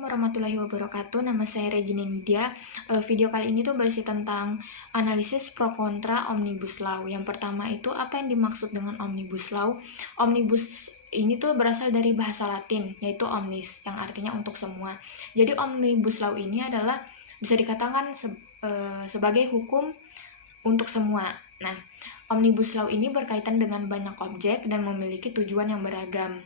Assalamualaikum warahmatullahi wabarakatuh. Nama saya Regina Nidia. Video kali ini tuh berisi tentang analisis pro kontra Omnibus Law. Yang pertama itu apa yang dimaksud dengan Omnibus Law? Omnibus ini tuh berasal dari bahasa Latin, yaitu omnis, yang artinya untuk semua. Jadi Omnibus Law ini adalah bisa dikatakan sebagai hukum untuk semua. Nah, Omnibus Law ini berkaitan dengan banyak objek dan memiliki tujuan yang beragam.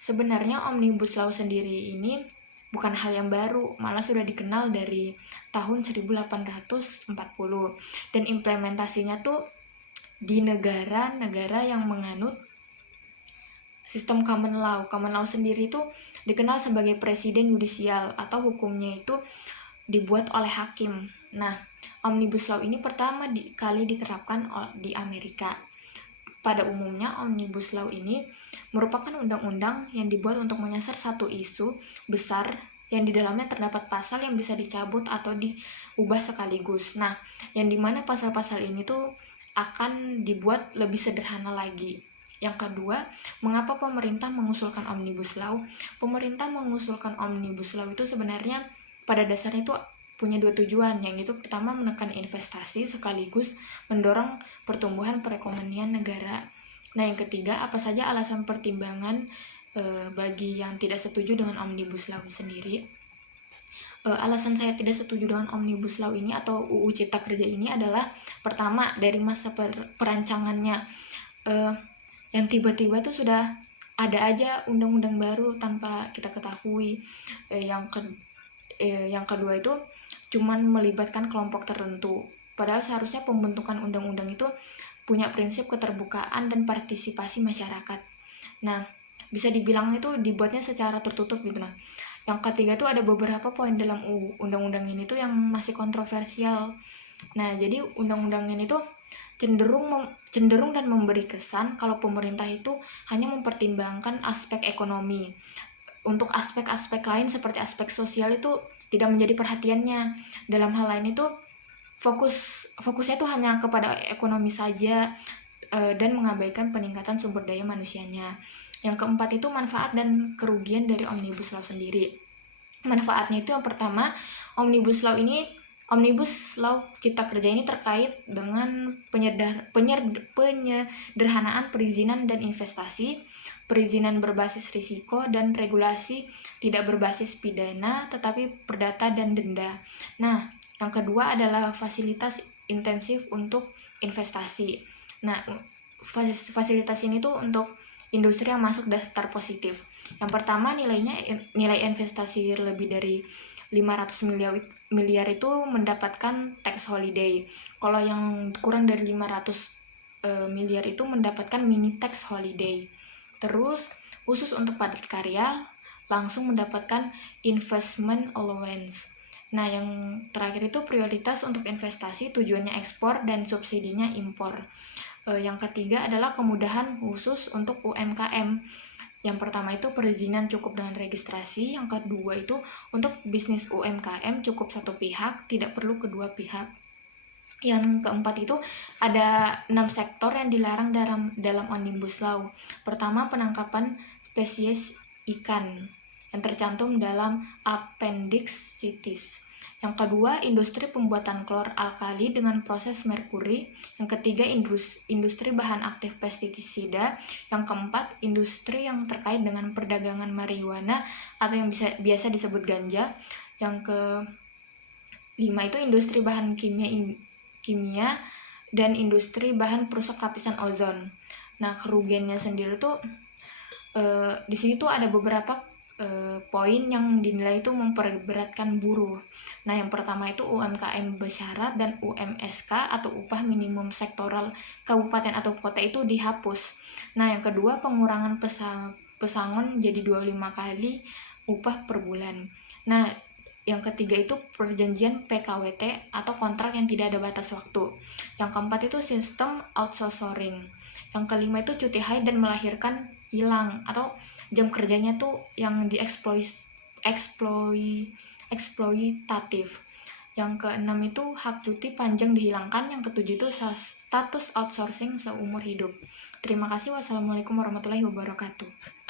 Sebenarnya Omnibus Law sendiri ini bukan hal yang baru, malah sudah dikenal dari tahun 1840 dan implementasinya tuh di negara-negara yang menganut sistem common law. Common law sendiri tuh dikenal sebagai presiden yudisial atau hukumnya itu dibuat oleh hakim. Nah, Omnibus Law ini pertama kali diterapkan di Amerika. Pada umumnya, Omnibus Law ini merupakan undang-undang yang dibuat untuk menyasar satu isu besar yang di dalamnya terdapat pasal yang bisa dicabut atau diubah sekaligus. Nah, yang dimana pasal-pasal ini tuh akan dibuat lebih sederhana lagi. Yang kedua, mengapa pemerintah mengusulkan Omnibus Law? Pemerintah mengusulkan Omnibus Law itu sebenarnya pada dasarnya itu punya dua tujuan, yang itu pertama menekan investasi sekaligus mendorong pertumbuhan perekonomian negara. Nah, yang ketiga, apa saja alasan pertimbangan bagi yang tidak setuju dengan Omnibus Law sendiri? Alasan saya tidak setuju dengan Omnibus Law ini atau UU Cipta Kerja ini adalah pertama, dari masa perancangannya yang tiba-tiba tuh sudah ada aja undang-undang baru tanpa kita ketahui. Yang kedua itu cuman melibatkan kelompok tertentu. Padahal seharusnya pembentukan undang-undang itu punya prinsip keterbukaan dan partisipasi masyarakat. Nah, bisa dibilang itu dibuatnya secara tertutup gitu. Nah, yang ketiga tuh ada beberapa poin dalam undang-undang ini tuh yang masih kontroversial. Nah, jadi undang-undang ini tuh cenderung dan memberi kesan kalau pemerintah itu hanya mempertimbangkan aspek ekonomi. Untuk aspek-aspek lain seperti aspek sosial itu tidak menjadi perhatiannya. Dalam hal lain itu fokusnya tuh hanya kepada ekonomi saja dan mengabaikan peningkatan sumber daya manusianya. Yang keempat itu manfaat dan kerugian dari Omnibus Law sendiri. Manfaatnya itu yang pertama, Omnibus Law Cipta Kerja ini terkait dengan penyederhanaan perizinan dan investasi, perizinan berbasis risiko, dan regulasi tidak berbasis pidana tetapi perdata dan denda. Nah, yang kedua adalah fasilitas intensif untuk investasi. Nah, fasilitas ini tuh untuk industri yang masuk daftar positif. Yang pertama, nilai investasi lebih dari 500 miliar itu mendapatkan tax holiday. Kalau yang kurang dari 500 miliar itu mendapatkan mini tax holiday. Terus khusus untuk padat karya langsung mendapatkan investment allowance. Nah, yang terakhir itu prioritas untuk investasi, tujuannya ekspor dan subsidinya impor. Yang ketiga adalah kemudahan khusus untuk UMKM. Yang pertama itu perizinan cukup dengan registrasi. Yang kedua itu untuk bisnis UMKM cukup satu pihak, tidak perlu kedua pihak. Yang keempat itu ada 6 sektor yang dilarang dalam Omnibus Law. Pertama, penangkapan spesies ikan yang tercantum dalam Appendix Cities. Yang kedua, industri pembuatan klor alkali dengan proses merkuri. Yang ketiga, industri bahan aktif pestisida. Yang keempat, industri yang terkait dengan perdagangan marijuana atau yang biasa disebut ganja. Yang kelima itu industri bahan kimia dan industri bahan perusak lapisan ozon. Nah, kerugiannya sendiri tuh di sini tuh ada beberapa poin yang dinilai itu memperberatkan buruh. Nah, yang pertama itu UMKM bersyarat dan UMSK atau upah minimum sektoral kabupaten atau kota itu dihapus. Nah, yang kedua pengurangan pesangon jadi 25 kali upah per bulan. Nah, yang ketiga itu perjanjian PKWT atau kontrak yang tidak ada batas waktu. Yang keempat itu sistem outsourcing. Yang kelima itu cuti haid dan melahirkan hilang atau jam kerjanya tuh yang eksploitatif. Yang keenam itu hak cuti panjang dihilangkan. Yang ketujuh itu status outsourcing seumur hidup. Terima kasih. Wassalamualaikum warahmatullahi wabarakatuh.